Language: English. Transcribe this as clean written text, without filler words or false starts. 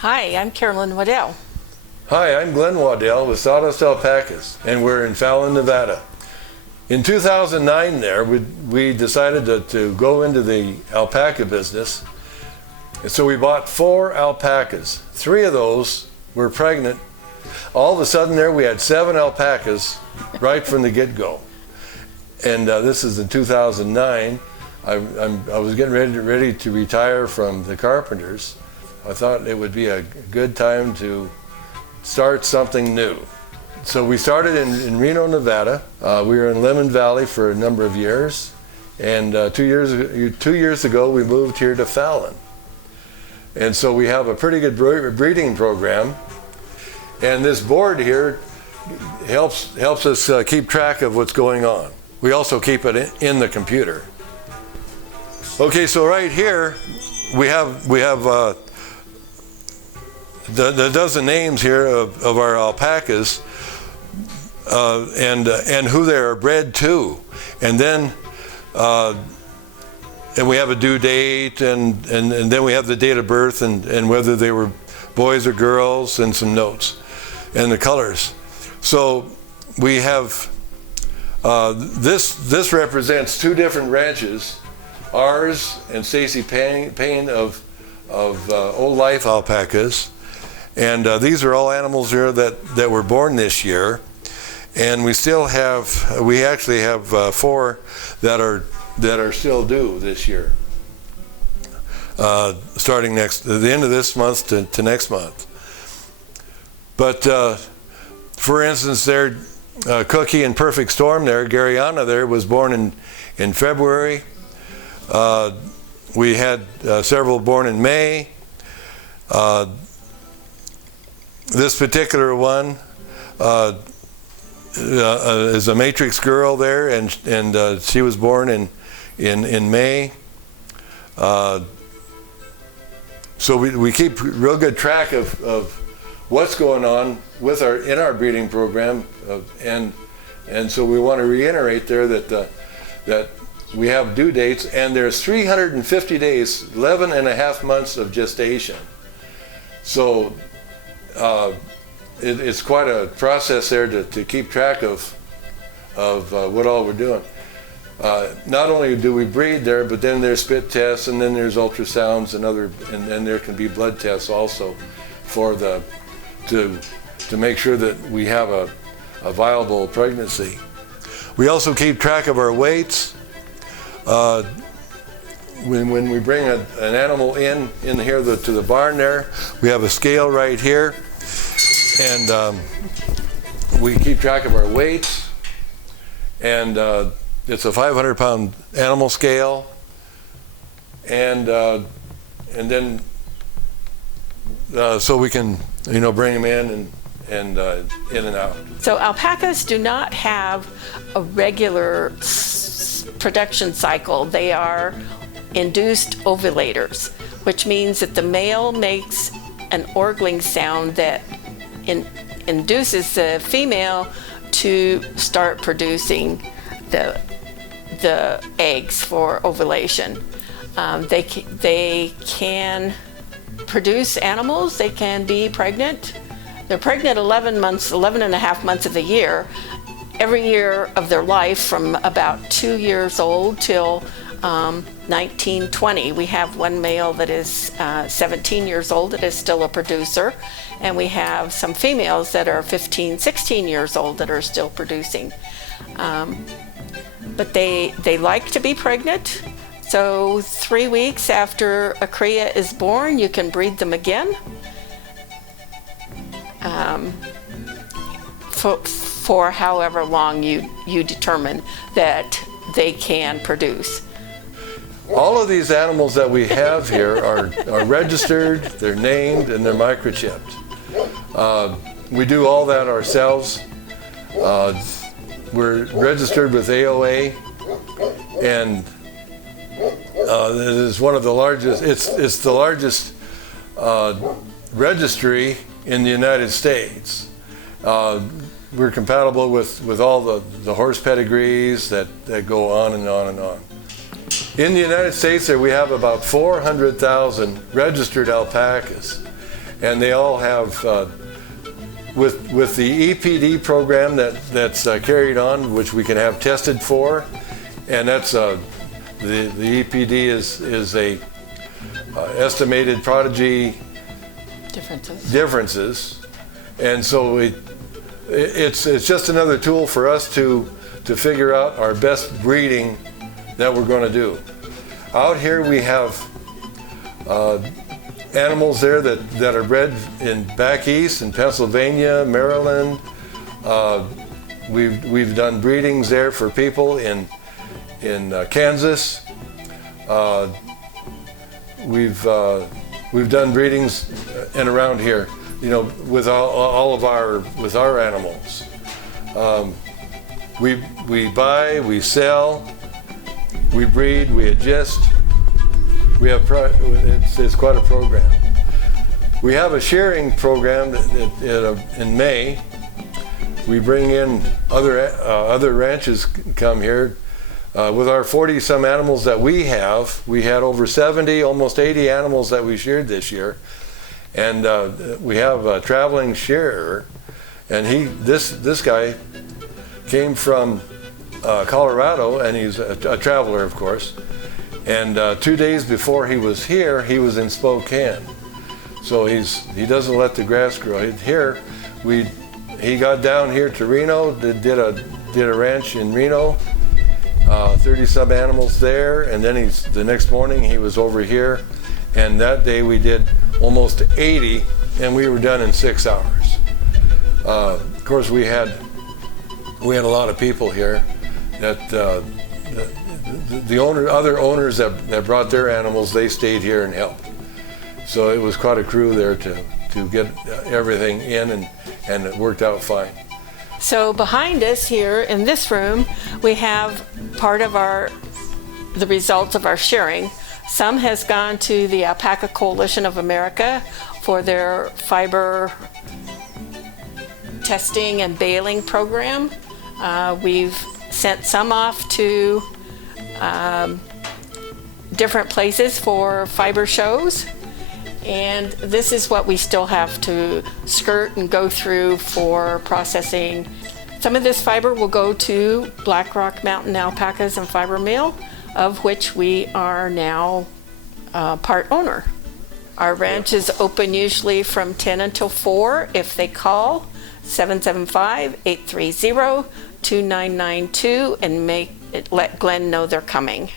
Hi, I'm Carolyn Waddell. Hi, I'm Glenn Waddell with Sawdust Alpacas, and we're in Fallon, Nevada. In 2009 there, we decided to go into the alpaca business, and so we bought 4 alpacas. 3 of those were pregnant. All of a sudden there we had 7 alpacas right from the get-go. And this is in 2009. I was getting ready to retire from the carpenters. I thought it would be a good time to start something new. So we started in Reno, Nevada. We were in Lemon Valley for a number of years, and 2 years ago we moved here to Fallon. And so we have a pretty good breeding program, and this board here helps us keep track of what's going on. We also keep it in the computer. Okay, so right here we have the dozen names here of our alpacas and who they are bred to, and then and we have a due date, and then we have the date of birth and whether they were boys or girls, and some notes and the colors. So we have this represents 2 different ranches, ours and Stacy Payne of Old Life Alpacas. And these are all animals here that were born this year, and we actually have 4 that are still due this year, starting the end of this month to next month. But for instance, there, Cookie and Perfect Storm there, Garyana there, was born in February. We had several born in May. This particular one is a matrix girl there, and she was born in May. So we keep real good track of what's going on with in our breeding program, and so we want to reiterate there that we have due dates, and there's 350 days, 11 and a half months of gestation. So it's quite a process there to keep track of what all we're doing. Not only do we breed there, but then there's spit tests, and then there's ultrasounds and then there can be blood tests also for to make sure that we have a viable pregnancy. We also keep track of our weights. When we bring an animal in here to the barn there, we have a scale right here, and we keep track of our weights, and it's a 500-pound animal scale, and then so we can bring them in and out. So alpacas do not have a regular production cycle. They are induced ovulators, which means that the male makes an orgling sound that induces the female to start producing the eggs for ovulation. They can produce animals. They can be pregnant. They're pregnant 11 and a half months of the year, every year of their life from about 2 years old till 19, 20. We have one male that is 17 years old that is still a producer, and we have some females that are 15, 16 years old that are still producing. But they like to be pregnant, so 3 weeks after a cria is born, you can breed them again. For however long you determine that they can produce. All of these animals that we have here are registered, they're named, and they're microchipped. We do all that ourselves. We're registered with AOA, and it is one of the largest, it's the largest registry in the United States. We're compatible with all the horse pedigrees that go on and on and on. In the United States, we have about 400,000 registered alpacas, and they all have, with the EPD program that's carried on, which we can have tested for, and that's the EPD is a estimated prodigy differences, and so it's just another tool for us to figure out our best breeding that we're going to do. Out here we have animals there that are bred back east in Pennsylvania, Maryland. We've done breedings there for people in Kansas. We've done breedings and around here, with all of our animals. We buy, we sell, we breed, we adjust. We have it's quite a program. We have a shearing program in May. We bring in other ranches come here. With our 40-some animals that we have, we had over 70, almost 80 animals that we sheared this year, and we have a traveling shearer, and this guy came from Colorado, and he's a traveler, of course. And 2 days before he was here, he was in Spokane. So he doesn't let the grass grow. He got down here to Reno, did a ranch in Reno, 30-some animals there, and then the next morning he was over here, and that day we did almost 80, and we were done in 6 hours. Of course, we had a lot of people here that other owners that brought their animals, they stayed here and helped. So it was quite a crew there to get everything in, and it worked out fine. So behind us here in this room, we have part of the results of our shearing. Some has gone to the Alpaca Coalition of America for their fiber testing and baling program. We've sent some off to different places for fiber shows, and this is what we still have to skirt and go through for processing. Some of this fiber will go to Black Rock Mountain Alpacas and Fiber Mill, of which we are now part owner. Our ranch is open usually from 10 until 4 if they call 775-830-2992 and let Glenn know they're coming.